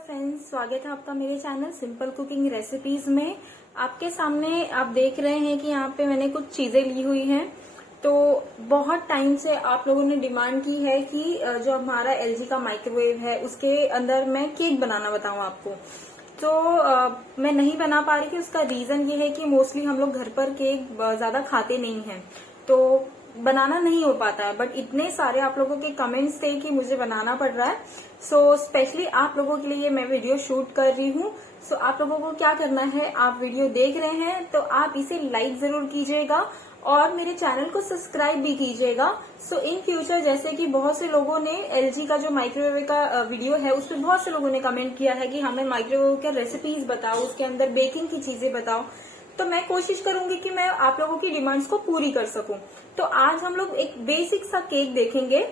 Friends, स्वागत है आपका मेरे चैनल सिंपल कुकिंग रेसिपीज में। आपके सामने आप देख रहे हैं कि यहाँ पे मैंने कुछ चीजें ली हुई हैं। तो बहुत टाइम से आप लोगों ने डिमांड की है कि जो हमारा एलजी का माइक्रोवेव है उसके अंदर मैं केक बनाना बताऊं आपको। तो मैं नहीं बना पा रही थी। उसका रीजन ये है कि मोस्टली हम लोग घर पर केक ज्यादा खाते नहीं हैं, तो बनाना नहीं हो पाता है। बट इतने सारे आप लोगों के कमेंट्स थे कि मुझे बनाना पड़ रहा है। सो स्पेशली आप लोगों के लिए मैं वीडियो शूट कर रही हूँ। सो आप लोगों को क्या करना है, आप वीडियो देख रहे हैं तो आप इसे लाइक जरूर कीजिएगा और मेरे चैनल को सब्सक्राइब भी कीजिएगा। सो इन फ्यूचर जैसे कि बहुत से लोगों ने एलजी का जो माइक्रोवेव का वीडियो है उस पर बहुत से लोगों ने कमेंट किया है कि हमें माइक्रोवेव के रेसिपीज बताओ, उसके अंदर बेकिंग की चीजें बताओ। तो मैं कोशिश करूंगी कि मैं आप लोगों की डिमांड्स को पूरी कर सकूं। तो आज हम लोग एक बेसिक सा केक देखेंगे।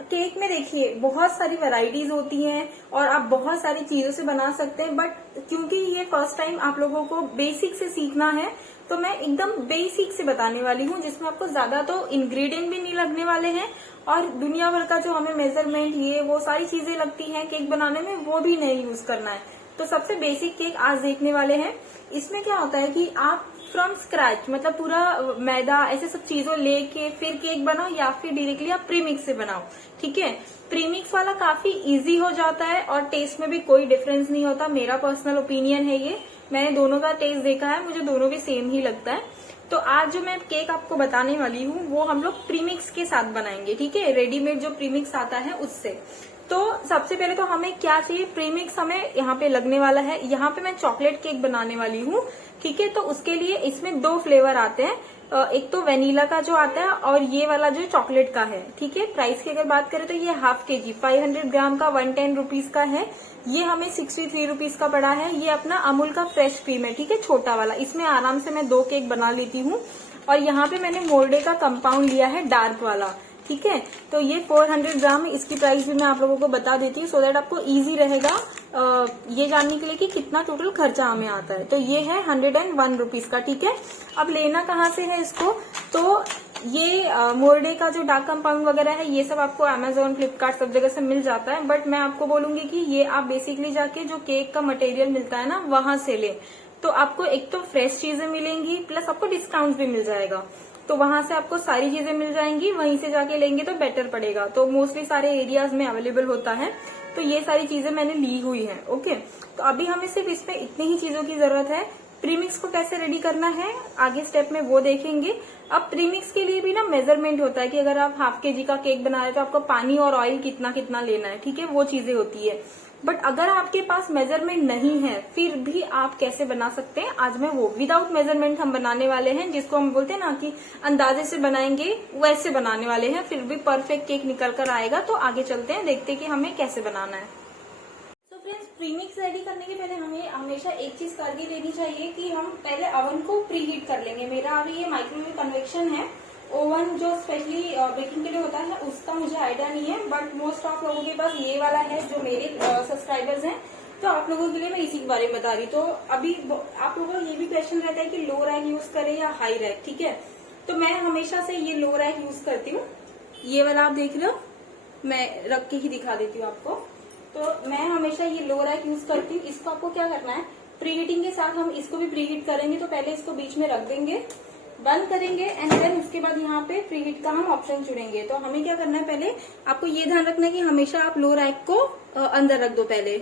केक में देखिए बहुत सारी वैरायटीज होती हैं और आप बहुत सारी चीजों से बना सकते हैं। बट क्योंकि ये फर्स्ट टाइम आप लोगों को बेसिक से सीखना है तो मैं एकदम बेसिक से बताने वाली हूँ, जिसमें आपको ज्यादा तो इंग्रेडिएंट भी नहीं लगने वाले हैं और दुनिया भर का जो हमें मेजरमेंट ये वो सारी चीजें लगती हैं केक बनाने में, वो भी नहीं यूज करना है। तो सबसे बेसिक केक आज देखने वाले हैं। इसमें क्या होता है कि आप फ्रॉम स्क्रैच मतलब पूरा मैदा ऐसे सब चीजों लेके फिर केक बनाओ या फिर डायरेक्टली आप प्रीमिक्स से बनाओ। ठीक है, प्रीमिक्स वाला काफी इजी हो जाता है और टेस्ट में भी कोई डिफरेंस नहीं होता। मेरा पर्सनल ओपिनियन है ये, मैंने दोनों का टेस्ट देखा है, मुझे दोनों भी सेम ही लगता है। तो आज जो मैं केक आपको बताने वाली हूँ वो हम लोग प्रीमिक्स के साथ बनाएंगे। ठीक है, रेडीमेड जो प्रीमिक्स आता है उससे। तो सबसे पहले तो हमें क्या चाहिए, प्रीमिक्स हमें यहाँ पे लगने वाला है। यहाँ पे मैं चॉकलेट केक बनाने वाली हूँ। ठीक है, तो उसके लिए इसमें 2 फ्लेवर आते हैं। एक तो वेनिला का जो आता है और ये वाला जो चॉकलेट का है। ठीक है, प्राइस की अगर बात करें तो ये हाफ केजी 500 ग्राम का 110 रुपीज का है। ये हमें 63 रुपीज का पड़ा है। ये अपना अमूल का फ्रेश क्रीम है। ठीक है, छोटा वाला। इसमें आराम से मैं 2 केक बना लेती हूँ। और यहाँ पे मैंने मोल्डे का कंपाउंड लिया है, डार्क वाला। ठीक है, तो ये 400 ग्राम, इसकी प्राइस भी मैं आप लोगों को बता देती हूँ सो दैट आपको इजी रहेगा ये जानने के लिए कि कितना टोटल खर्चा हमें आता है। तो ये है 101 रुपीज का। ठीक है, अब लेना कहाँ से है इसको, तो ये मोर्डे का जो डार्क कंपाउंड वगैरह है ये सब आपको अमेजोन, फ्लिपकार्ट सब जगह से मिल जाता है। बट मैं आपको बोलूंगी कि ये आप बेसिकली जाके जो केक का मटेरियल मिलता है ना वहां से ले, तो आपको एक तो फ्रेश चीजें मिलेंगी प्लस आपको डिस्काउंट भी मिल जाएगा। तो वहां से आपको सारी चीजें मिल जाएंगी, वहीं से जाके लेंगे तो बेटर पड़ेगा। तो मोस्टली सारे एरियाज में अवेलेबल होता है। तो ये सारी चीजें मैंने ली हुई है। ओके, तो अभी हमें सिर्फ इसमें इतनी ही चीजों की जरूरत है। प्रीमिक्स को कैसे रेडी करना है आगे स्टेप में वो देखेंगे। अब प्रीमिक्स के लिए भी ना मेजरमेंट होता है कि अगर आप हाफ केजी का केक बना रहे हो तो आपको पानी और ऑयल कितना कितना लेना है। ठीक है, वो चीजें होती है। बट अगर आपके पास मेजरमेंट नहीं है फिर भी आप कैसे बना सकते हैं, आज मैं वो विदाउट मेजरमेंट हम बनाने वाले हैं, जिसको हम बोलते हैं ना कि अंदाजे से बनाएंगे वैसे बनाने वाले हैं, फिर भी परफेक्ट केक निकल कर आएगा। तो आगे चलते हैं, देखते हैं कि हमें कैसे बनाना है। तो फ्रेंड्स, प्रीमिक्स रेडी करने के पहले हमें हमेशा एक चीज करके लेनी चाहिए कि हम पहले ओवन को प्रीहीट कर लेंगे। मेरा अभी ये माइक्रोवेव कन्वेक्शन है ओवन, जो स्पेशली बेकिंग के लिए होता है उसका मुझे आइडिया नहीं है। बट मोस्ट ऑफ लोगों के पास ये वाला है जो मेरे सब्सक्राइबर्स हैं, तो आप लोगों के लिए मैं इसी के बारे में बता रही। तो अभी आप लोगों का ये भी क्वेश्चन रहता है कि लो रैक यूज करें या हाई रैक। ठीक है, तो मैं हमेशा से ये लो रैक यूज करती हूँ। ये वाला आप देख रहे हो, मैं रख के ही दिखा देती हूँ आपको। तो मैं हमेशा ये लो रैक यूज करती हूँ। इसको आपको क्या करना है, प्रीहीटिंग के साथ हम इसको भी प्रीहीट करेंगे। तो पहले इसको बीच में रख देंगे, बंद करेंगे एंड देन उसके बाद यहाँ पे प्रीहीट का हम ऑप्शन चुनेंगे। तो हमें क्या करना है, पहले आपको ये ध्यान रखना है कि हमेशा आप लो रैक को अंदर रख दो पहले।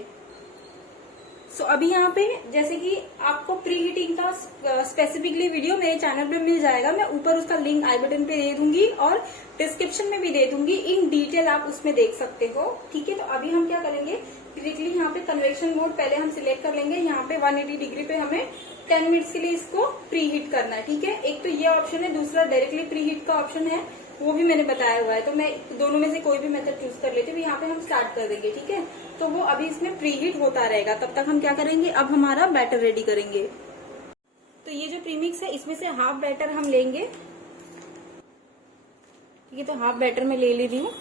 सो अभी यहाँ पे जैसे कि आपको प्री हीटिंग का स्पेसिफिकली वीडियो मेरे चैनल पे मिल जाएगा। मैं ऊपर उसका लिंक आई बटन पे दे दूंगी और डिस्क्रिप्शन में भी दे दूंगी, इन डिटेल आप उसमें देख सकते हो। ठीक है, तो अभी हम क्या करेंगे, डायरेक्टली यहाँ पे कन्वेक्शन मोड पहले हम सिलेक्ट कर लेंगे। यहाँ पे 180 डिग्री पे हमें 10 मिनट्स के लिए इसको प्री हीट करना है। ठीक है, एक तो ये ऑप्शन है, दूसरा डायरेक्टली प्री हीट का ऑप्शन है, वो भी मैंने बताया हुआ है। तो मैं दोनों में से कोई भी मेथड चूज कर लेती हूँ। यहाँ पे हम स्टार्ट कर देंगे। ठीक है, तो वो अभी इसमें प्री हीट होता रहेगा। तब तक हम क्या करेंगे, अब हमारा बैटर रेडी करेंगे। तो ये जो प्रीमिक्स है इसमें से हाफ बैटर हम लेंगे। ठीक है, तो हाफ बैटर मैं ले रही हूँ।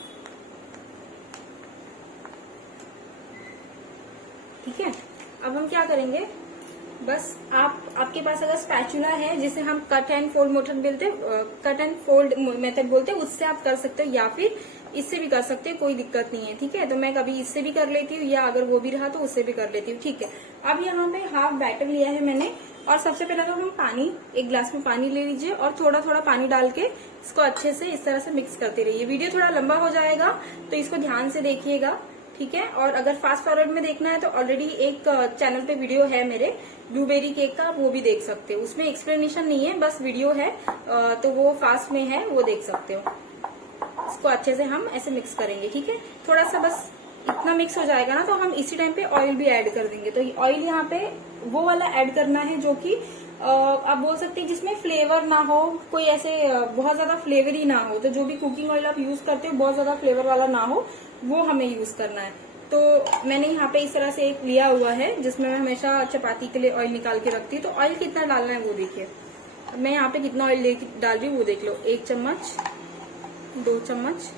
ठीक है, अब हम क्या करेंगे, बस आपके पास अगर स्पैचुला है जिसे हम कट एंड फोल्ड मेथड बोलते हैं, उससे आप कर सकते हो, या फिर इससे भी कर सकते हैं, कोई दिक्कत नहीं है। ठीक है, तो मैं कभी इससे भी कर लेती हूँ, या अगर वो भी रहा तो उससे भी कर लेती हूँ। ठीक है, अब यहाँ पे हाफ बैटर लिया है मैंने, और सबसे पहले तो हम पानी, एक गिलास में पानी ले लीजिए और थोड़ा थोड़ा पानी डाल के इसको अच्छे से इस तरह से मिक्स करते रहिए। वीडियो थोड़ा लंबा हो जाएगा तो इसको ध्यान से देखिएगा। ठीक है, और अगर फास्ट फॉरवर्ड में देखना है तो ऑलरेडी एक चैनल पे वीडियो है मेरे ब्लूबेरी केक का, आप वो भी देख सकते हो। उसमें एक्सप्लेनेशन नहीं है, बस वीडियो है, तो वो फास्ट में है, वो देख सकते हो। इसको अच्छे से हम ऐसे मिक्स करेंगे। ठीक है, थोड़ा सा बस इतना मिक्स हो जाएगा ना, तो हम इसी टाइम पे ऑयल भी ऐड कर देंगे। तो ऑयल यहाँ पे वो वाला ऐड करना है जो कि आप बोल सकते हैं जिसमें फ्लेवर ना हो, कोई ऐसे बहुत ज्यादा फ्लेवर ही ना हो। तो जो भी कुकिंग ऑयल आप यूज करते हो बहुत ज्यादा फ्लेवर वाला ना हो, वो हमें यूज करना है। तो मैंने यहाँ पे इस तरह से एक लिया हुआ है जिसमें मैं हमेशा चपाती के लिए ऑयल निकाल के रखती हूँ। तो ऑयल कितना डालना है वो देखिए। मैं यहाँ पे कितना ऑयल डाल रही हूँ वो देख लो। 1 चम्मच, 2 चम्मच,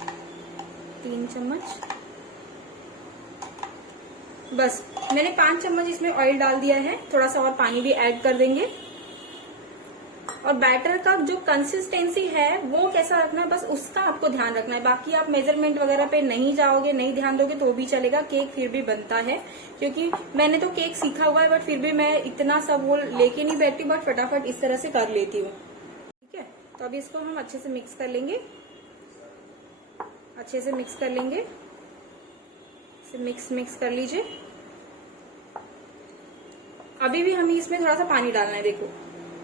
3 चम्मच, बस मैंने 5 चम्मच इसमें ऑयल डाल दिया है। थोड़ा सा और पानी भी ऐड कर देंगे। और बैटर का जो कंसिस्टेंसी है वो कैसा रखना है, बस उसका आपको ध्यान रखना है। बाकी आप मेजरमेंट वगैरह पे नहीं जाओगे, नहीं ध्यान दोगे तो भी चलेगा, केक फिर भी बनता है। क्योंकि मैंने तो केक सीखा हुआ है, बट फिर भी मैं इतना सब वो लेके नहीं बैठती, बट फटाफट इस तरह से कर लेती हूँ। ठीक है, तो अभी इसको हम अच्छे से मिक्स कर लेंगे, अच्छे से मिक्स कर लेंगे। इसे मिक्स कर लीजिए। अभी भी हमें इसमें थोड़ा सा पानी डालना है। देखो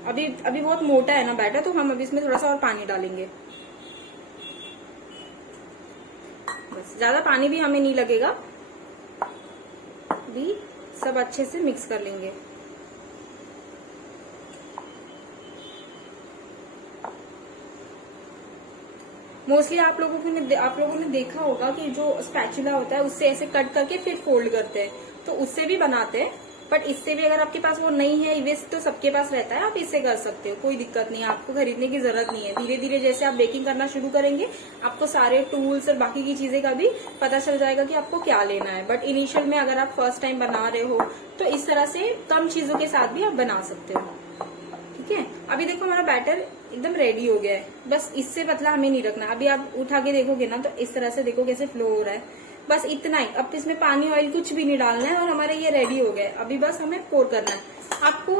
अभी बहुत मोटा है ना बैटर, तो हम अभी इसमें थोड़ा सा और पानी डालेंगे। बस ज्यादा पानी भी हमें नहीं लगेगा। अभी सब अच्छे से मिक्स कर लेंगे। मोस्टली आप लोगों ने देखा होगा कि जो स्पैचुला होता है उससे ऐसे कट करके फिर फोल्ड करते हैं, तो उससे भी बनाते हैं। बट इससे भी अगर आपके पास वो नहीं है, वेस्ट तो सबके पास रहता है, आप इससे कर सकते हो, कोई दिक्कत नहीं है। आपको खरीदने की जरूरत नहीं है। धीरे धीरे जैसे आप बेकिंग करना शुरू करेंगे, आपको सारे टूल्स और बाकी की चीजें का भी पता चल जाएगा कि आपको क्या लेना है। बट इनिशियल में अगर आप फर्स्ट टाइम बना रहे हो तो इस तरह से कम चीजों के साथ भी आप बना सकते हो। ठीक है, अभी देखो हमारा बैटर एकदम रेडी हो गया है। बस इससे पतला हमें नहीं रखना। अभी आप उठा के देखोगे ना, तो इस तरह से देखो कैसे फ्लो हो रहा है, बस इतना ही। अब इसमें पानी ऑयल कुछ भी नहीं डालना है और हमारा ये रेडी हो गया है। अभी बस हमें पोर करना है। आपको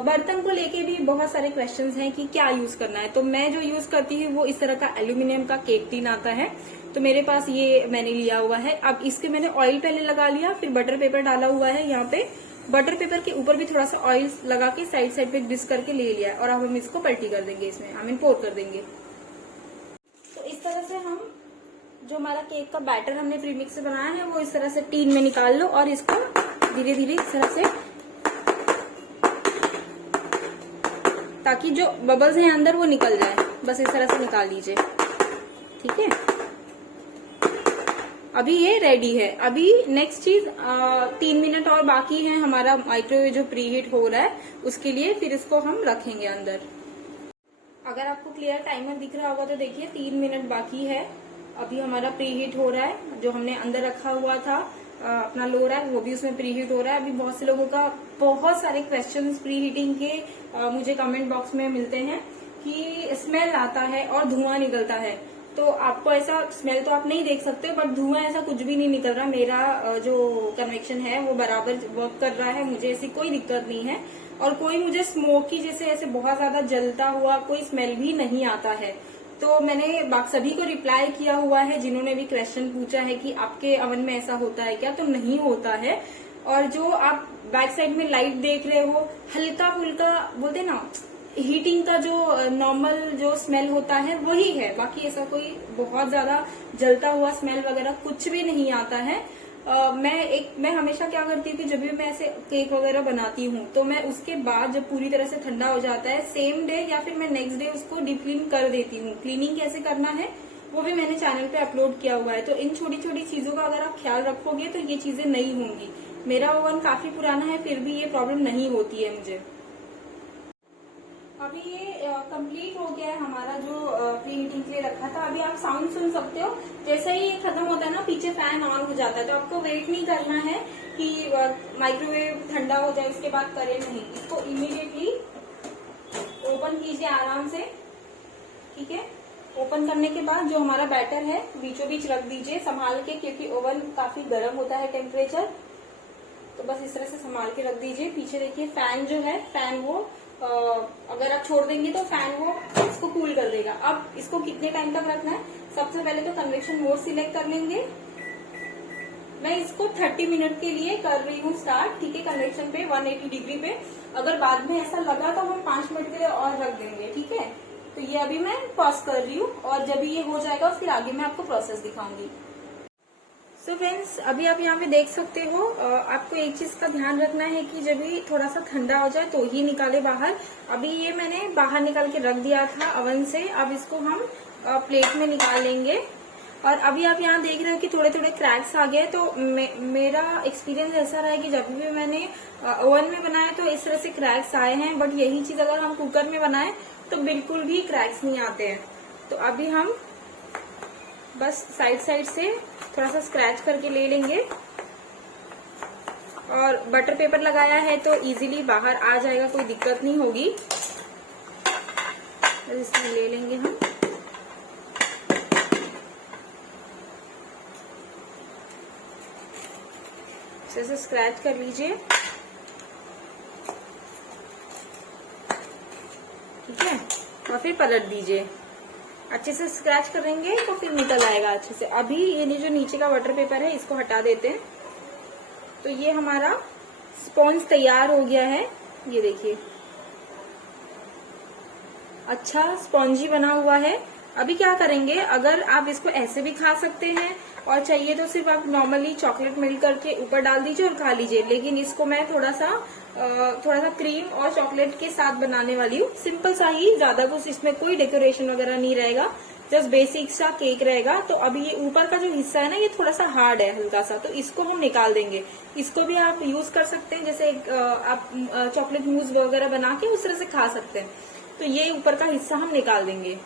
बर्तन को लेके भी बहुत सारे क्वेश्चंस हैं कि क्या यूज करना है। तो मैं जो यूज करती हूँ वो इस तरह का एल्यूमिनियम का केक टिन आता है, तो मेरे पास ये मैंने लिया हुआ है। अब इसके मैंने ऑयल पहले लगा लिया, फिर बटर पेपर डाला हुआ है। यहाँ पे बटर पेपर के ऊपर भी थोड़ा सा ऑयल लगा के साइड पे डिश करके ले लिया है। और अब हम इसको पलटी कर देंगे, इसमें पोर कर देंगे। तो इस तरह से हम जो हमारा केक का बैटर हमने प्रीमिक्स से बनाया है वो इस तरह से टीन में निकाल लो और इसको धीरे धीरे इस तरह से, ताकि जो बबल्स हैं अंदर वो निकल जाए, बस इस तरह से निकाल लीजिए। ठीक है, अभी ये रेडी है। अभी नेक्स्ट चीज 3 मिनट और बाकी है हमारा माइक्रोवेव जो प्रीहीट हो रहा है उसके लिए, फिर इसको हम रखेंगे अंदर। अगर आपको क्लियर टाइमर दिख रहा होगा तो देखिए 3 मिनट बाकी है। अभी हमारा प्रीहीट हो रहा है। जो हमने अंदर रखा हुआ था अपना लोरा है वो भी उसमें प्रीहीट हो रहा है। अभी बहुत से लोगों का बहुत सारे क्वेश्चंस प्रीहीटिंग के मुझे कमेंट बॉक्स में मिलते हैं कि स्मेल आता है और धुआं निकलता है। तो आपको ऐसा स्मेल तो आप नहीं देख सकते, बट धुआं ऐसा कुछ भी नहीं निकल रहा। मेरा जो कन्वेक्शन है वो बराबर वर्क कर रहा है, मुझे ऐसी कोई दिक्कत नहीं है। और कोई मुझे स्मोकी जैसे ऐसे बहुत ज्यादा जलता हुआ कोई स्मेल भी नहीं आता है। तो मैंने सभी को रिप्लाई किया हुआ है जिन्होंने भी क्वेश्चन पूछा है कि आपके अवन में ऐसा होता है क्या, तो नहीं होता है। और जो आप बैक साइड में लाइट देख रहे हो, हल्का फुल्का बोलते ना हीटिंग का जो नॉर्मल जो स्मेल होता है वही है, बाकी ऐसा कोई बहुत ज्यादा जलता हुआ स्मेल वगैरह कुछ भी नहीं आता है। मैं हमेशा क्या करती थी, जब भी मैं ऐसे केक वगैरह बनाती हूँ तो मैं उसके बाद जब पूरी तरह से ठंडा हो जाता है सेम डे या फिर मैं नेक्स्ट डे उसको डीप क्लीन कर देती हूँ। क्लीनिंग कैसे करना है वो भी मैंने चैनल पे अपलोड किया हुआ है। तो इन छोटी छोटी चीजों का अगर आप ख्याल रखोगे तो ये चीजें नहीं होंगी। मेरा ओवन काफी पुराना है फिर भी ये प्रॉब्लम नहीं होती है मुझे। अभी ये कंप्लीट हो गया है हमारा जो प्री हीटिंग के लिए रखा था। अभी आप साउंड सुन सकते हो, जैसे ही ये खत्म होता है ना पीछे फैन ऑन हो जाता है। तो आपको वेट नहीं करना है कि माइक्रोवेव ठंडा हो जाए उसके बाद करें, नहीं, इसको इमीडिएटली ओपन कीजिए आराम से। ठीक है, ओपन करने के बाद जो हमारा बैटर है बीचों बीच रख दीजिए संभाल के, क्योंकि ओवन काफी गर्म होता है टेम्परेचर, तो बस इस तरह से संभाल के रख दीजिए। पीछे देखिए फैन जो है, फैन वो अगर आप छोड़ देंगे तो फैन वो इसको कूल कर देगा। अब इसको कितने टाइम तक रखना है, सबसे पहले तो कन्वेक्शन मोड सिलेक्ट कर लेंगे। मैं इसको 30 मिनट के लिए कर रही हूँ स्टार्ट, ठीक है, कन्वेक्शन पे 180 डिग्री पे। अगर बाद में ऐसा लगा तो हम 5 मिनट के लिए और रख देंगे, ठीक है। तो ये अभी मैं पॉज कर रही हूँ और जब ये हो जाएगा फिर आगे मैं आपको प्रोसेस दिखाऊंगी। सो फ्रेंड्स, अभी आप यहाँ पे देख सकते हो, आपको एक चीज का ध्यान रखना है कि जब भी थोड़ा सा ठंडा हो जाए तो ही निकाले बाहर। अभी ये मैंने बाहर निकाल के रख दिया था अवन से, अब इसको हम प्लेट में निकाल लेंगे। और अभी आप यहाँ देख रहे हो कि थोड़े थोड़े क्रैक्स आ गए, तो मेरा एक्सपीरियंस ऐसा रहा है कि जब भी मैंने ओवन में बनाया तो इस तरह से क्रैक्स आए हैं, बट यही चीज अगर हम कुकर में बनाए तो बिल्कुल भी क्रैक्स नहीं आते हैं। तो अभी हम बस साइड साइड से थोड़ा सा स्क्रैच करके ले लेंगे, और बटर पेपर लगाया है तो इजीली बाहर आ जाएगा, कोई दिक्कत नहीं होगी। इसमें ले लेंगे हम, इसे स्क्रैच कर लीजिए, ठीक है, और फिर पलट दीजिए। अच्छे से स्क्रैच करेंगे तो फिर निकल आएगा अच्छे से। अभी ये जो नीचे का बटर पेपर है इसको हटा देते हैं। तो ये हमारा स्पॉन्ज तैयार हो गया है, ये देखिए अच्छा स्पॉन्जी बना हुआ है। अभी क्या करेंगे, अगर आप इसको ऐसे भी खा सकते हैं और चाहिए तो सिर्फ आप नॉर्मली चॉकलेट मेल्ट करके ऊपर डाल दीजिए और खा लीजिए, लेकिन इसको मैं थोड़ा सा क्रीम और चॉकलेट के साथ बनाने वाली हूँ। सिंपल सा ही, ज्यादा कुछ इसमें कोई डेकोरेशन वगैरह नहीं रहेगा, जस्ट बेसिक सा केक रहेगा। तो अभी ये ऊपर का जो हिस्सा है ना, ये थोड़ा सा हार्ड है हल्का सा, तो इसको हम निकाल देंगे। इसको भी आप यूज कर सकते हैं, जैसे आप चॉकलेट मूस वगैरह बना के उस तरह से खा सकते हैं। तो ये ऊपर का हिस्सा हम निकाल देंगे।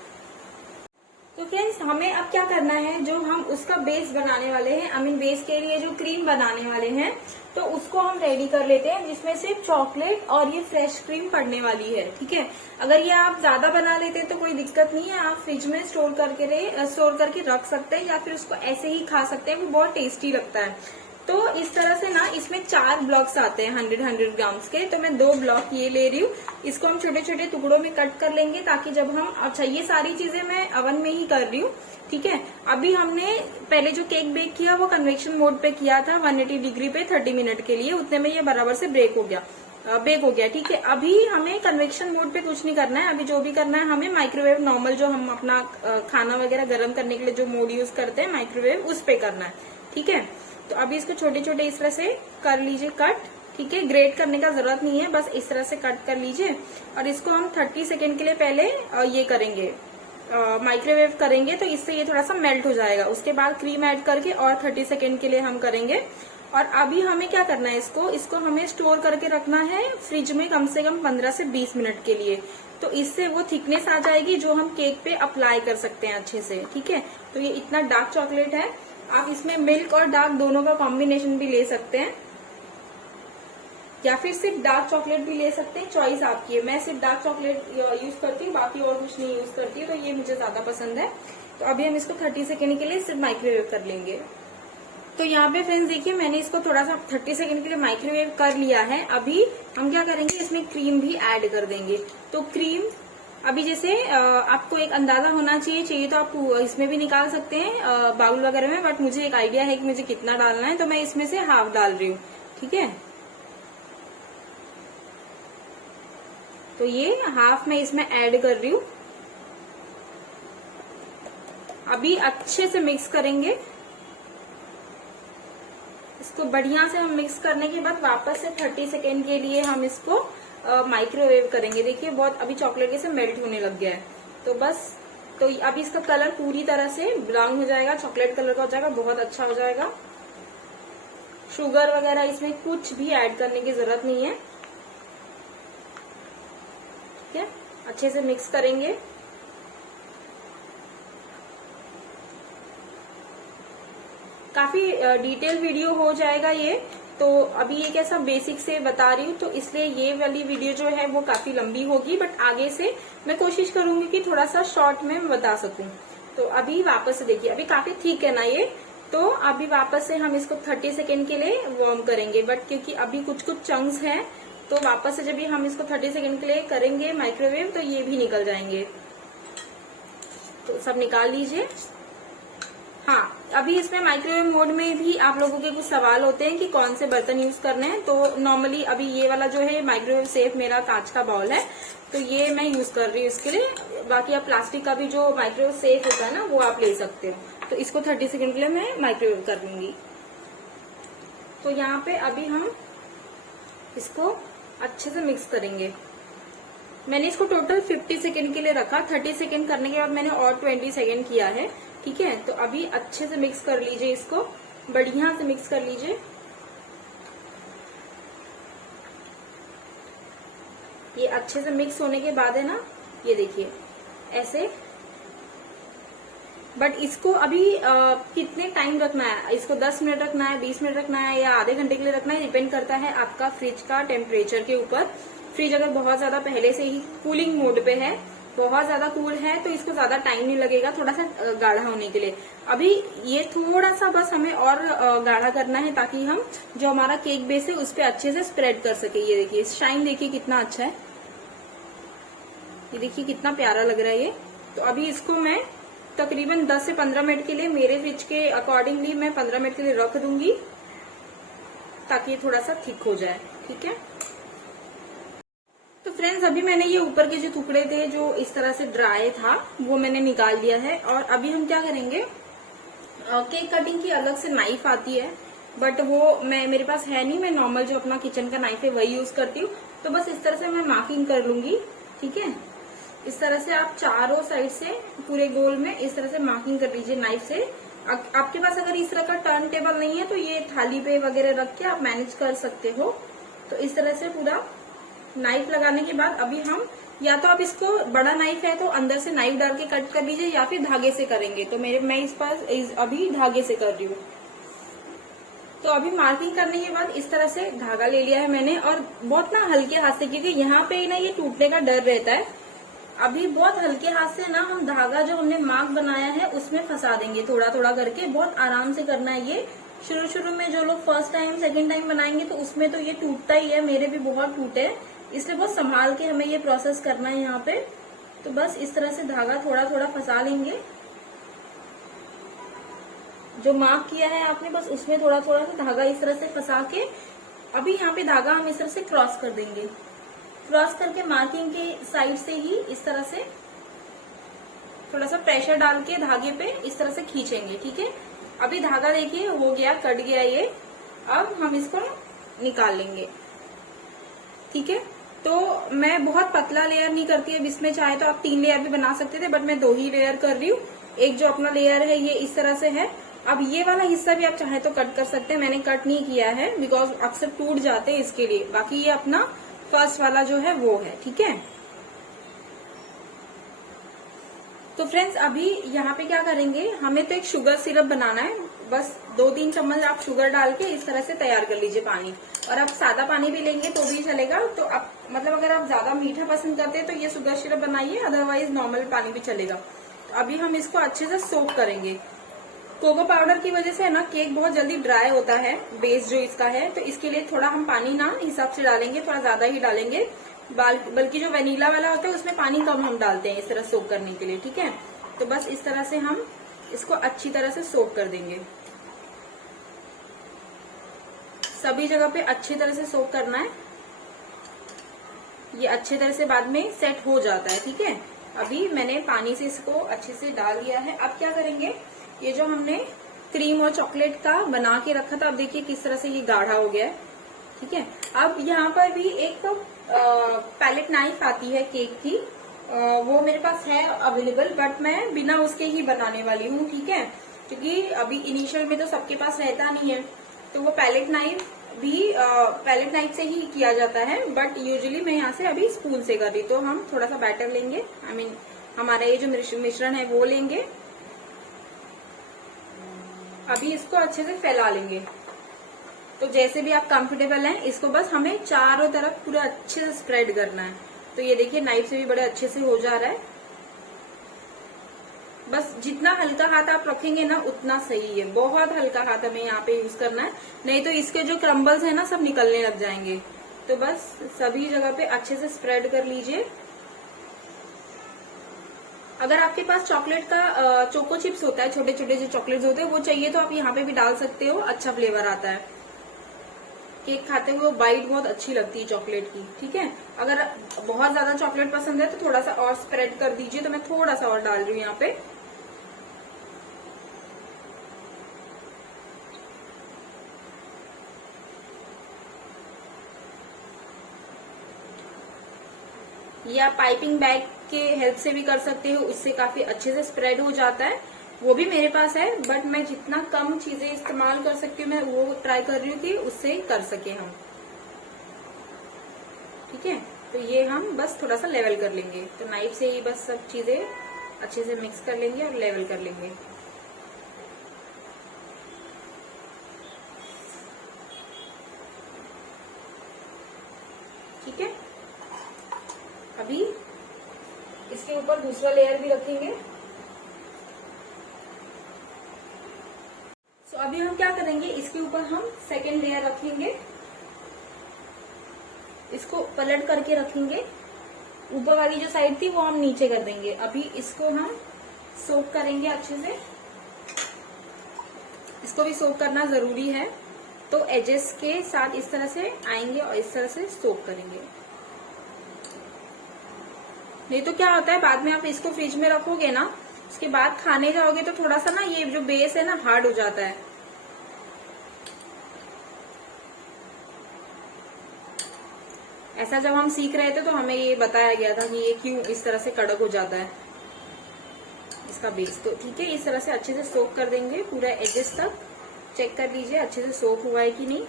तो फ्रेंड्स, हमें अब क्या करना है, जो हम उसका बेस बनाने वाले हैं, आई मीन बेस के लिए जो क्रीम बनाने वाले हैं, तो उसको हम रेडी कर लेते हैं, जिसमें सिर्फ चॉकलेट और ये फ्रेश क्रीम पड़ने वाली है, ठीक है। अगर ये आप ज्यादा बना लेते हैं तो कोई दिक्कत नहीं है, आप फ्रिज में स्टोर करके रख सकते हैं, या फिर उसको ऐसे ही खा सकते हैं, वो बहुत टेस्टी लगता है। तो इस तरह से ना, इसमें 4 ब्लॉक्स आते हैं 100 ग्राम्स के, तो मैं 2 ब्लॉक ये ले रही हूँ। इसको हम छोटे छोटे टुकड़ों में कट कर लेंगे, ताकि जब हम, अच्छा ये सारी चीजें मैं अवन में ही कर रही हूँ, ठीक है। अभी हमने पहले जो केक बेक किया वो कन्वेक्शन मोड पे किया था 180 डिग्री पे 30 मिनट के लिए, उतने में ये बराबर से बेक हो गया, ठीक है। अभी हमें कन्वेक्शन मोड पे कुछ नहीं करना है, अभी जो भी करना है हमें माइक्रोवेव नॉर्मल, जो हम अपना खाना वगैरह गर्म करने के लिए जो मोड यूज करते हैं माइक्रोवेव, उस पे करना है, ठीक है। तो अभी इसको छोटे छोटे इस तरह से कर लीजिए कट, ठीक है। ग्रेट करने का जरूरत नहीं है, बस इस तरह से कट कर लीजिए। और इसको हम 30 सेकेंड के लिए पहले ये करेंगे, माइक्रोवेव करेंगे, तो इससे ये थोड़ा सा मेल्ट हो जाएगा। उसके बाद क्रीम ऐड करके और 30 सेकेंड के लिए हम करेंगे। और अभी हमें क्या करना है, इसको हमें स्टोर करके रखना है फ्रिज में कम से कम 15 से 20 मिनट के लिए। तो इससे वो थिकनेस आ जाएगी जो हम केक पे अप्लाई कर सकते हैं अच्छे से, ठीक है। तो ये इतना डार्क चॉकलेट है, आप इसमें मिल्क और डार्क दोनों का कॉम्बिनेशन भी ले सकते हैं, या फिर सिर्फ डार्क चॉकलेट भी ले सकते हैं, चॉइस आपकी है। मैं सिर्फ डार्क चॉकलेट यूज करती हूँ, बाकी और कुछ नहीं यूज करती हूँ, तो ये मुझे ज्यादा पसंद है। तो अभी हम इसको 30 सेकेंड के लिए सिर्फ माइक्रोवेव कर लेंगे। तो यहाँ पे फ्रेंड्स देखिए, मैंने इसको थोड़ा सा 30 सेकेंड के लिए माइक्रोवेव कर लिया है। अभी हम क्या करेंगे, इसमें क्रीम भी ऐड कर देंगे। तो क्रीम अभी जैसे आपको एक अंदाजा होना चाहिए तो आप इसमें भी निकाल सकते हैं बाउल वगैरह में, बट मुझे एक आइडिया है कि मुझे कितना डालना है, तो मैं इसमें से हाफ डाल रही हूँ, ठीक है। तो ये हाफ मैं इसमें ऐड कर रही हूँ। अभी अच्छे से मिक्स करेंगे इसको, बढ़िया से हम मिक्स करने के बाद वापस से 30 सेकेंड के लिए हम इसको माइक्रोवेव करेंगे। देखिए बहुत अभी चॉकलेट से मेल्ट होने लग गया है, तो बस, तो अभी इसका कलर पूरी तरह से ब्राउन हो जाएगा, चॉकलेट कलर का हो जाएगा, बहुत अच्छा हो जाएगा। शुगर वगैरह इसमें कुछ भी ऐड करने की जरूरत नहीं है, ठीक है। अच्छे से मिक्स करेंगे। काफी डिटेल वीडियो हो जाएगा ये, तो अभी ये कैसा बेसिक से बता रही हूँ, तो इसलिए ये वाली वीडियो जो है वो काफी लंबी होगी, बट आगे से मैं कोशिश करूंगी कि थोड़ा सा शॉर्ट में बता सकूं। तो अभी वापस से देखिए, अभी काफी ठीक है ना ये, तो अभी वापस से हम इसको 30 सेकेंड के लिए वार्म करेंगे, बट क्योंकि अभी कुछ कुछ चंक्स हैं, तो वापस से जब भी हम इसको 30 सेकेंड के लिए करेंगे माइक्रोवेव, तो ये भी निकल जाएंगे। तो सब निकाल लीजिए। हाँ, अभी इसमें माइक्रोवेव मोड में भी आप लोगों के कुछ सवाल होते हैं कि कौन से बर्तन यूज करने हैं। तो नॉर्मली अभी ये वाला जो है माइक्रोवेव सेफ मेरा कांच का बाउल है, तो ये मैं यूज कर रही हूँ इसके लिए। बाकी आप प्लास्टिक का भी जो माइक्रोवेव सेफ होता है ना, वो आप ले सकते हो। तो इसको 30 सेकेंड के लिए मैं माइक्रोवेव कर लूंगी। तो यहाँ पे अभी हम इसको अच्छे से मिक्स करेंगे। मैंने इसको टोटल 50 सेकेंड के लिए रखा, 30 सेकेंड करने के बाद मैंने और 20 सेकेंड किया है, ठीक है। तो अभी अच्छे से मिक्स कर लीजिए, इसको बढ़िया से मिक्स कर लीजिए। ये अच्छे से मिक्स होने के बाद है ना, ये देखिए ऐसे। बट इसको अभी कितने टाइम रखना है, इसको 10 मिनट रखना है, 20 मिनट रखना है, या आधे घंटे के लिए रखना है, डिपेंड करता है आपका फ्रिज का टेम्परेचर के ऊपर। फ्रिज अगर बहुत ज्यादा पहले से ही कूलिंग मोड पे है, बहुत ज्यादा कूल है, तो इसको ज्यादा टाइम नहीं लगेगा थोड़ा सा गाढ़ा होने के लिए। अभी ये थोड़ा सा बस हमें और गाढ़ा करना है, ताकि हम जो हमारा केक बेस है उस पर अच्छे से स्प्रेड कर सके। ये देखिए शाइन देखिए कितना अच्छा है, ये देखिए कितना प्यारा लग रहा है ये। तो अभी इसको मैं तकरीबन 10 से 15 मिनट के लिए, मेरे फ्रिज के अकॉर्डिंगली मैं 15 मिनट के लिए रख दूंगी, ताकि ये थोड़ा सा थिक हो जाए, ठीक है। तो फ्रेंड्स, अभी मैंने ये ऊपर के जो टुकड़े थे जो इस तरह से ड्राई था, वो मैंने निकाल दिया है। और अभी हम क्या करेंगे, केक कटिंग की अलग से नाइफ आती है, बट वो मेरे पास है नहीं। मैं नॉर्मल जो अपना किचन का नाइफ है वही यूज करती हूँ। तो बस इस तरह से मैं मार्किंग कर लूंगी, ठीक है। इस तरह से आप चारों साइड से पूरे गोल में इस तरह से मार्किंग कर लीजिए नाइफ से। आपके पास अगर इस तरह का टर्न टेबल नहीं है, तो ये थाली पे वगैरह रख के आप मैनेज कर सकते हो। तो इस तरह से पूरा नाइफ लगाने के बाद अभी हम, या तो आप इसको, बड़ा नाइफ है तो अंदर से नाइफ डाल के कट कर लीजिए, या फिर धागे से करेंगे। तो मैं इस पास अभी धागे से कर रही हूँ। तो अभी मार्किंग करने के बाद इस तरह से धागा ले लिया है मैंने, और बहुत ना हल्के हाथ से, क्योंकि यहाँ पे ना ये टूटने का डर रहता है। अभी बहुत हल्के हाथ से ना हम धागा जो हमने मार्क बनाया है उसमें फंसा देंगे, थोड़ा थोड़ा करके। बहुत आराम से करना है ये। शुरू शुरू में जो लोग फर्स्ट टाइम सेकंड टाइम बनाएंगे तो उसमें तो ये टूटता ही है, मेरे भी बहुत टूटे, इसलिए बहुत संभाल के हमें ये प्रोसेस करना है यहाँ पे। तो बस इस तरह से धागा थोड़ा थोड़ा फंसा लेंगे, जो मार्क किया है आपने, बस उसमें थोड़ा थोड़ा सा धागा इस तरह से फंसा के अभी यहाँ पे धागा हम इस तरह से क्रॉस कर देंगे। क्रॉस करके मार्किंग के साइड से ही इस तरह से थोड़ा सा प्रेशर डाल के धागे पे इस तरह से खींचेंगे, ठीक है। अभी धागा देखिए हो गया, कट गया ये। अब हम इसको निकाल लेंगे, ठीक है। तो मैं बहुत पतला लेयर नहीं करती है, इसमें चाहे तो आप 3 लेयर भी बना सकते थे, बट मैं 2 ही लेयर कर रही हूँ। एक जो अपना लेयर है ये इस तरह से है। अब ये वाला हिस्सा भी आप चाहे तो कट कर सकते हैं, मैंने कट नहीं किया है बिकॉज अक्सर टूट जाते हैं, इसके लिए। बाकी ये अपना फर्स्ट वाला जो है वो है, ठीक है। तो फ्रेंड्स, अभी यहाँ पे क्या करेंगे, हमें तो एक शुगर सिरप बनाना है। बस 2-3 चम्मच आप शुगर डाल के इस तरह से तैयार कर लीजिए पानी। और आप सादा पानी भी लेंगे तो भी चलेगा। तो आप मतलब अगर आप ज्यादा मीठा पसंद करते हैं तो ये शुगर सिरप बनाइए, अदरवाइज नॉर्मल पानी भी चलेगा। तो अभी हम इसको अच्छे से सोक करेंगे। कोको पाउडर की वजह से है ना, केक बहुत जल्दी ड्राई होता है, बेस जो इसका है। तो इसके लिए थोड़ा हम पानी ना हिसाब से डालेंगे, थोड़ा ज्यादा ही डालेंगे। बल्कि जो वेनिला वाला होता है उसमें पानी कम हम डालते हैं इस तरह सोक करने के लिए, ठीक है। तो बस इस तरह से हम इसको अच्छी तरह से सोक कर देंगे। सभी जगह पे अच्छी तरह से सोक करना है। ये अच्छी तरह से बाद में सेट हो जाता है, ठीक है। अभी मैंने पानी से इसको अच्छे से डाल दिया है। अब क्या करेंगे, ये जो हमने क्रीम और चॉकलेट का बना के रखा था, अब देखिए किस तरह से ये गाढ़ा हो गया है, ठीक है। अब यहाँ पर भी एक तो पैलेट नाइफ आती है केक की, वो मेरे पास है अवेलेबल, बट मैं बिना उसके ही बनाने वाली हूँ, ठीक है। क्योंकि अभी इनिशियल में तो सबके पास रहता नहीं है, तो वो पैलेट नाइफ भी पैलेट नाइफ से ही किया जाता है। बट यूजुअली मैं यहाँ से अभी स्पून से कर रही। तो हम थोड़ा सा बैटर लेंगे, हमारा ये जो मिश्रण है वो लेंगे। अभी इसको अच्छे से फैला लेंगे। तो जैसे भी आप कंफर्टेबल हैं, इसको बस हमें चारों तरफ पूरा अच्छे से स्प्रेड करना है। तो ये देखिए नाइफ से भी बड़े अच्छे से हो जा रहा है। बस जितना हल्का हाथ आप रखेंगे ना उतना सही है। बहुत हल्का हाथ हमें यहाँ पे यूज करना है, नहीं तो इसके जो क्रम्बल्स है ना सब निकलने लग जाएंगे। तो बस सभी जगह पे अच्छे से स्प्रेड कर लीजिए। अगर आपके पास चॉकलेट का चोको चिप्स होता है, छोटे छोटे जो चॉकलेट्स होते हैं वो चाहिए तो आप यहाँ पे भी डाल सकते हो, अच्छा फ्लेवर आता है। केक खाते हुए बाइट बहुत अच्छी लगती है चॉकलेट की। ठीक है, अगर बहुत ज्यादा चॉकलेट पसंद है तो थोड़ा सा और स्प्रेड कर दीजिए। तो मैं थोड़ा सा और डाल रही हूँ यहाँ पे। या पाइपिंग बैग के हेल्प से भी कर सकते हो, उससे काफी अच्छे से स्प्रेड हो जाता है। वो भी मेरे पास है, बट मैं जितना कम चीजें इस्तेमाल कर सकती हूँ मैं वो ट्राई कर रही हूँ कि उससे कर सके हम। ठीक है, तो ये हम बस थोड़ा सा लेवल कर लेंगे। तो नाइफ से ही बस सब चीजें अच्छे से मिक्स कर लेंगे और लेवल कर लेंगे। ठीक है, अभी इसके ऊपर दूसरा लेयर भी रखेंगे। तो अभी हम क्या करेंगे, इसके ऊपर हम सेकेंड लेयर रखेंगे। इसको पलट करके रखेंगे। ऊपर वाली जो साइड थी वो हम नीचे कर देंगे। अभी इसको हम सोक करेंगे अच्छे से। इसको भी सोक करना जरूरी है। तो एजेस के साथ इस तरह से आएंगे और इस तरह से सोक करेंगे। नहीं तो क्या होता है, बाद में आप इसको फ्रिज में रखोगे ना, उसके बाद खाने जाओगे तो थोड़ा सा ना ये जो बेस है ना हार्ड हो जाता है। ऐसा जब हम सीख रहे थे तो हमें ये बताया गया था कि ये क्यों इस तरह से कड़क हो जाता है इसका बेस। तो ठीक है, इस तरह से अच्छे से सोक कर देंगे पूरा एजेस तक। चेक कर लीजिए अच्छे से सोक हुआ है कि नहीं।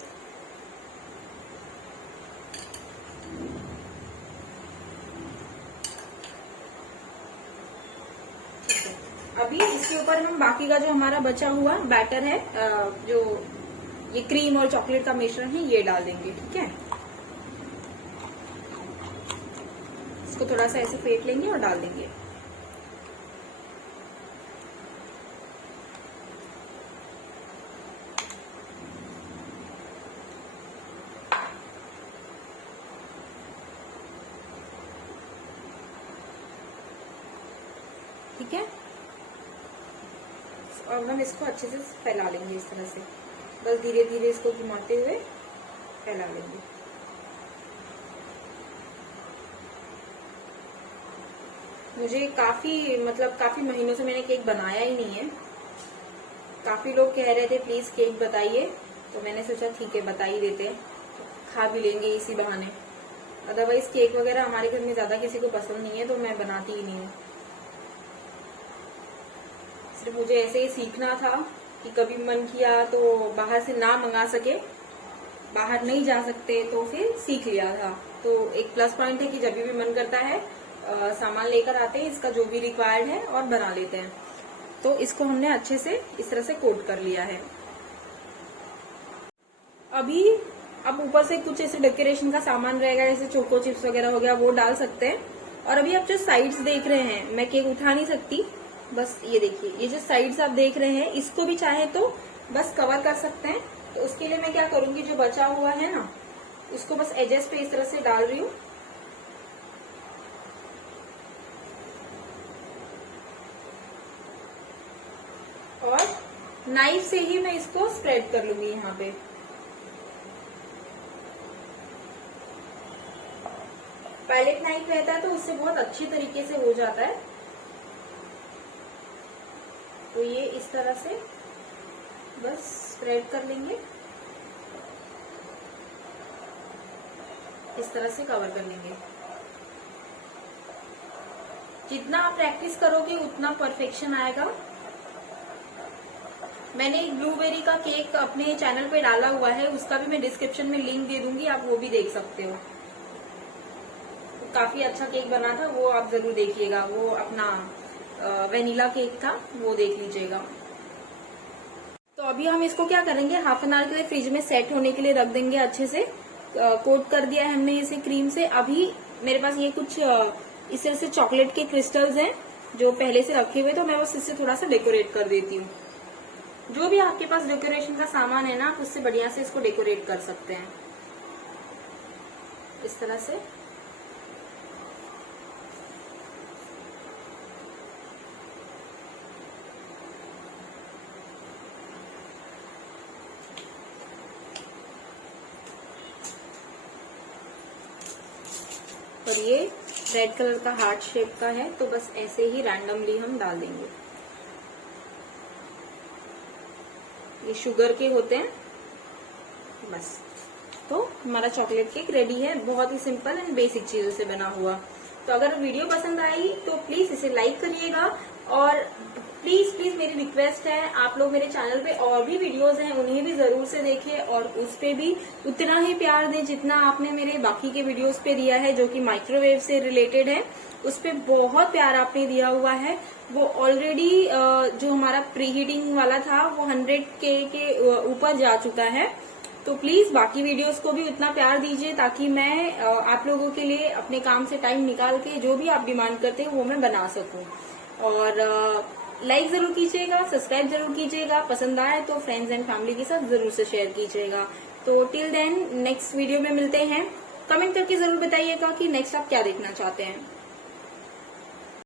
अभी इसके ऊपर हम बाकी का जो हमारा बचा हुआ बैटर है, जो ये क्रीम और चॉकलेट का मिश्रण है, ये डाल देंगे। ठीक है, इसको थोड़ा सा ऐसे फेंट लेंगे और डाल देंगे। ठीक है, और हम इसको अच्छे से फैला लेंगे इस तरह से। बस धीरे धीरे इसको घुमाते हुए फैला लेंगे। मुझे काफी महीनों से मैंने केक बनाया ही नहीं है। काफी लोग कह रहे थे प्लीज केक बताइए, तो मैंने सोचा ठीक है बता ही देते हैं, खा भी लेंगे इसी बहाने। अदरवाइज केक वगैरह हमारे घर में ज्यादा किसी को पसंद नहीं है, तो मैं बनाती ही नहीं हूँ। सिर्फ मुझे ऐसे ही सीखना था कि कभी मन किया तो बाहर से ना मंगा सके, बाहर नहीं जा सकते तो फिर सीख लिया था। तो एक प्लस पॉइंट है कि जब भी मन करता है सामान लेकर आते हैं, इसका जो भी रिक्वायर्ड है और बना लेते हैं। तो इसको हमने अच्छे से इस तरह से कोट कर लिया है। अभी अब ऊपर से कुछ ऐसे डेकोरेशन का सामान रहेगा, जैसे चोको चिप्स वगैरह हो गया, वो डाल सकते हैं। और अभी आप जो साइड्स देख रहे हैं, मैं केक उठा नहीं सकती, बस ये देखिए, ये जो साइड्स आप देख रहे हैं इसको भी चाहे तो बस कवर कर सकते हैं। तो उसके लिए मैं क्या करूंगी, जो बचा हुआ है ना उसको बस एजेस पे इस तरह से डाल रही हूँ। और नाइफ से ही मैं इसको स्प्रेड कर लूंगी यहाँ पे। पैलेट नाइफ रहता है तो उससे बहुत अच्छी तरीके से हो जाता है। तो ये इस तरह से बस स्प्रेड कर लेंगे, इस तरह से कवर कर लेंगे। जितना आप प्रैक्टिस करोगे उतना परफेक्शन आएगा। मैंने एक ब्लूबेरी का केक अपने चैनल पे डाला हुआ है, उसका भी मैं डिस्क्रिप्शन में लिंक दे दूंगी, आप वो भी देख सकते हो। तो काफी अच्छा केक बना था, वो आप जरूर देखिएगा। वो अपना वेनिला केक था, वो देख लीजिएगा। तो अभी हम इसको क्या करेंगे, हाफ एन आवर के लिए फ्रिज में सेट होने के लिए रख देंगे। अच्छे से कोट कर दिया है हमने इसे क्रीम से। अभी मेरे पास ये कुछ इस तरह से चॉकलेट के क्रिस्टल्स हैं जो पहले से रखे हुए, तो मैं बस इससे थोड़ा सा डेकोरेट कर देती हूँ। जो भी आपके पास डेकोरेशन का सामान है ना, आप उससे बढ़िया से इसको डेकोरेट कर सकते हैं इस तरह से। और ये रेड कलर का हार्ट शेप का है, तो बस ऐसे ही रैंडमली हम डाल देंगे। ये शुगर के होते हैं बस। तो हमारा चॉकलेट केक रेडी है, बहुत ही सिंपल एंड बेसिक चीजों से बना हुआ। तो अगर वीडियो पसंद आई तो प्लीज इसे लाइक करिएगा, और प्लीज प्लीज मेरी रिक्वेस्ट है, आप लोग मेरे चैनल पे और भी वीडियोस हैं उन्हें भी जरूर से देखें, और उस पे भी उतना ही प्यार दें जितना आपने मेरे बाकी के वीडियोस पे दिया है जो कि माइक्रोवेव से रिलेटेड है। उस पे बहुत प्यार आपने दिया हुआ है। वो ऑलरेडी जो हमारा प्री हीटिंग वाला था वो 100K के ऊपर जा चुका है। तो प्लीज बाकी वीडियोस को भी उतना प्यार दीजिए, ताकि मैं आप लोगों के लिए अपने काम से टाइम निकाल के जो भी आप डिमांड करते हैं वो मैं बना सकूं। और लाइक जरूर कीजिएगा, सब्सक्राइब जरूर कीजिएगा, पसंद आए तो फ्रेंड्स एंड फैमिली के साथ जरूर से शेयर कीजिएगा। तो टिल देन नेक्स्ट वीडियो में मिलते हैं। कमेंट करके जरूर बताइएगा कि नेक्स्ट आप क्या देखना चाहते हैं।